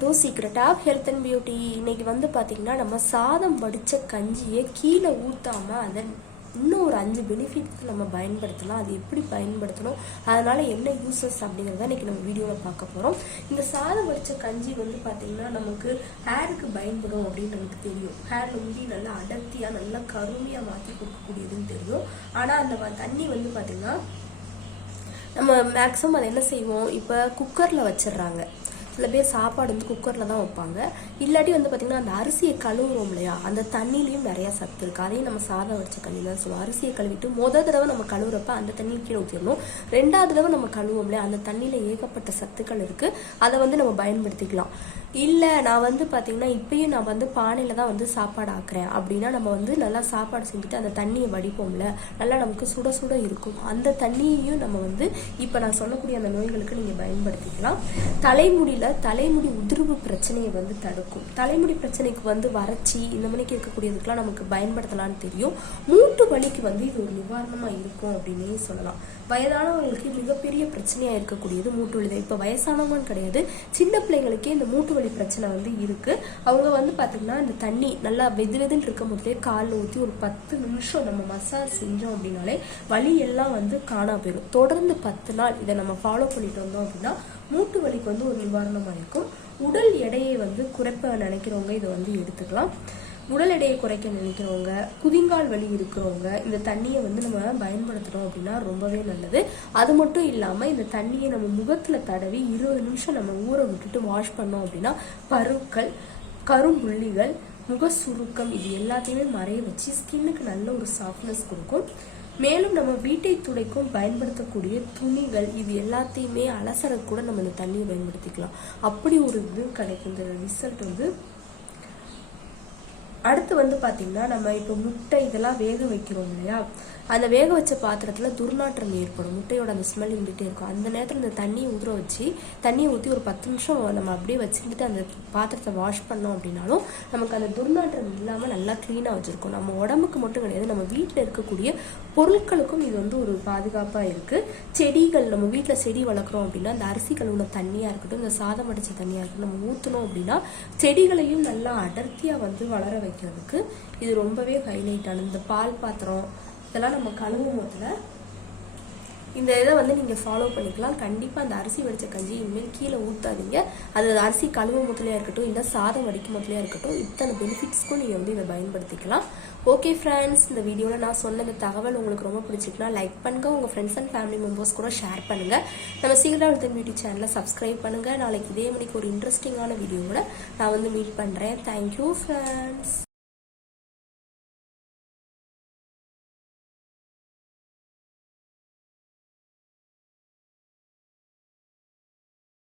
Welcome to secret of health and beauty. இன்னைக்கு வந்து பார்த்தீங்கன்னா நம்ம சாதம் வடித்த கஞ்சியை கீழே ஊற்றாமல் அதை இன்னும் ஒரு 5 பெனிஃபிட்ஸ் நம்ம பயன்படுத்தலாம். அது எப்படி பயன்படுத்தணும், அதனால் என்ன யூசஸ் அப்படிங்கிறத இன்றைக்கி நம்ம வீடியோவில் பார்க்க போகிறோம். இந்த சாதம் வடித்த கஞ்சி வந்து பார்த்திங்கன்னா நமக்கு ஹேருக்கு பயன்படும் அப்படின்னு நமக்கு தெரியும். ஹேரில் முடி நல்லா அடர்த்தியாக நல்லா கருமையாக மாற்றி கொடுக்கக்கூடியதுன்னு தெரியும். ஆனால் அந்த தண்ணி வந்து பார்த்திங்கன்னா நம்ம மேக்ஸிமம் அதை என்ன செய்வோம், இப்போ குக்கரில் வச்சிடுறாங்க. சில பேர் சாப்பாடு வந்து குக்கரில் தான் வைப்பாங்க. இல்லாட்டி வந்து பார்த்திங்கன்னா அந்த அரிசியை கழுவுறோம் இல்லையா, அந்த தண்ணிலையும் நிறையா சத்து இருக்குது. அதையும் நம்ம சாதம் வடிச்ச கஞ்சி தான் சொல்லுவோம். அரிசியை கழுவிட்டு முதல் தடவை நம்ம கழுவுறப்ப அந்த தண்ணியை கீழே ஊற்றிடணும். 2வது தடவை நம்ம கழுவோம் இல்லையா, அந்த தண்ணியில் ஏகப்பட்ட சத்துக்கள் இருக்குது. அதை வந்து நம்ம பயன்படுத்திக்கலாம். இல்லை நான் வந்து பார்த்திங்கன்னா இப்பயும் நான் வந்து பானையில் தான் வந்து சாப்பாடு ஆக்குறேன் அப்படின்னா நம்ம வந்து நல்லா சாப்பாடு செஞ்சுட்டு அந்த தண்ணியை வடிப்போம்ல, நல்லா நமக்கு சுட சுட இருக்கும். அந்த தண்ணியையும் நம்ம வந்து இப்போ நான் சொல்லக்கூடிய அந்த நோய்களுக்கு நீங்கள் பயன்படுத்திக்கலாம். தலைமுடி உதிர்வு பிரச்சனையை வந்து தடுக்கும். தலைமுடி பிரச்சனைக்கு வந்து வறட்சி இந்த மணிக்கு இருக்கக்கூடியதுக்கெல்லாம் நமக்கு பயன்படுத்தலாம்னு தெரியும். மூட்டு வலிக்கு வந்து இது ஒரு நிவாரணமாக இருக்கும் அப்படின்னே சொல்லலாம். வயதானவர்களுக்கு மிகப்பெரிய பிரச்சனையாக இருக்கக்கூடியது மூட்டு வலி தான். இப்போ வயசானவங்கன்னு கிடையாது, சின்ன பிள்ளைங்களுக்கே இந்த மூட்டு வலி பிரச்சனை வந்து இருக்கு. அவங்க வந்து பார்த்தீங்கன்னா இந்த தண்ணி நல்லா வெதுன்னு இருக்கும் போதே காலில் ஊற்றி ஒரு 10 நிமிஷம் நம்ம மசாஜ் செஞ்சோம் அப்படின்னாலே வலி எல்லாம் வந்து காணா போயிடும். தொடர்ந்து 10 நாள் இதை நம்ம ஃபாலோ பண்ணிட்டு வந்தோம் அப்படின்னா மூட்டு வலிக்கு வந்து ஒரு நிவாரணமாக இருக்கும். உடல் எடையை வந்து குறைப்ப நினைக்கிறவங்க இதை வந்து எடுத்துக்கலாம். உடல் எடையை குறைக்க நினைக்கிறவங்க, குதிங்கால் வலி இருக்கிறவங்க இந்த தண்ணியை வந்து நம்ம பயன்படுத்துகிறோம் அப்படின்னா ரொம்பவே நல்லது. அது மட்டும் இல்லாமல் இந்த தண்ணியை நம்ம முகத்தில் தடவி 20 நிமிஷம் நம்ம ஊற விட்டுட்டு வாஷ் பண்ணோம் அப்படின்னா பருக்கள், கரும்புள்ளிகள், முக சுருக்கம் இது எல்லாத்தையுமே மறைய வச்சு ஸ்கின்னுக்கு நல்ல ஒரு சாஃப்ட்னஸ் கொடுக்கும். மேலும் நம்ம வீட்டை துடைக்கும் பயன்படுத்தக்கூடிய துணிகள் இது எல்லாத்தையுமே அலசர கூட நம்ம இந்த தண்ணியை பயன்படுத்திக்கலாம். அப்படி ஒரு இது கிடைக்கும். இந்த ரிசல்ட் வந்து அடுத்து வந்து பார்த்தீங்கன்னா நம்ம இப்போ முட்டை இதெல்லாம் வேக வைக்கிறோம் இல்லையா, அந்த வேக வச்ச பாத்திரத்தில் துர்நாற்றம் ஏற்படும். முட்டையோட அந்த ஸ்மெல் இருந்துகிட்டே இருக்கும். அந்த நேரத்தில் இந்த தண்ணியை ஊற வச்சு தண்ணியை ஊற்றி ஒரு 10 நிமிஷம் நம்ம அப்படியே வச்சுக்கிட்டு அந்த பாத்திரத்தை வாஷ் பண்ணோம் அப்படின்னாலும் நமக்கு அந்த துர்நாற்றம் இல்லாமல் நல்லா க்ளீனாக வச்சுருக்கோம். நம்ம உடம்புக்கு மட்டும் கிடையாது, நம்ம வீட்டில் இருக்கக்கூடிய பொருட்களுக்கும் இது வந்து ஒரு பாதுகாப்பாக இருக்குது. செடிகள், நம்ம வீட்டில் செடி வளர்க்குறோம் அப்படின்னா அந்த அரிசி கழுவுன தண்ணியாக இருக்கட்டும், இந்த சாதம் அடித்த தண்ணியாக இருக்கட்டும், நம்ம ஊற்றணும் அப்படின்னா செடிகளையும் நல்லா அடர்த்தியாக வந்து வளர வைக்கிறதுக்கு இது ரொம்பவே ஹைலைட்டான. இந்த பால் பாத்திரம் இதெல்லாம் நம்ம கழுவும் போதுல இந்த இதை வந்து நீங்கள் ஃபாலோ பண்ணிக்கலாம். கண்டிப்பாக அந்த அரிசி வடித்த கஞ்சி இனிமேல் கீழே ஊற்றாதீங்க. அது அரிசி கழுவும் போதுலையாக இருக்கட்டும், இல்லை சாதம் வடிக்கும் போதுலையாக இருக்கட்டும், இத்தனை பெனிஃபிட்ஸ்க்கும் நீங்கள் வந்து இதை பயன்படுத்திக்கலாம். ஓகே ஃப்ரெண்ட்ஸ், இந்த வீடியோவில் நான் சொன்ன இந்த தகவல் உங்களுக்கு ரொம்ப பிடிச்சிருக்குன்னா லைக் பண்ணுங்கள், உங்கள் ஃப்ரெண்ட்ஸ் அண்ட் ஃபேமிலி மெம்பர்ஸ் கூட ஷேர் பண்ணுங்கள். நம்ம secret of health and beauty சேனலை சப்ஸ்கிரைப் பண்ணுங்கள். நாளைக்கு இதே மணிக்கு ஒரு இன்ட்ரெஸ்டிங்கான வீடியோவோட நான் வந்து மீட் பண்ணுறேன். Thank you friends.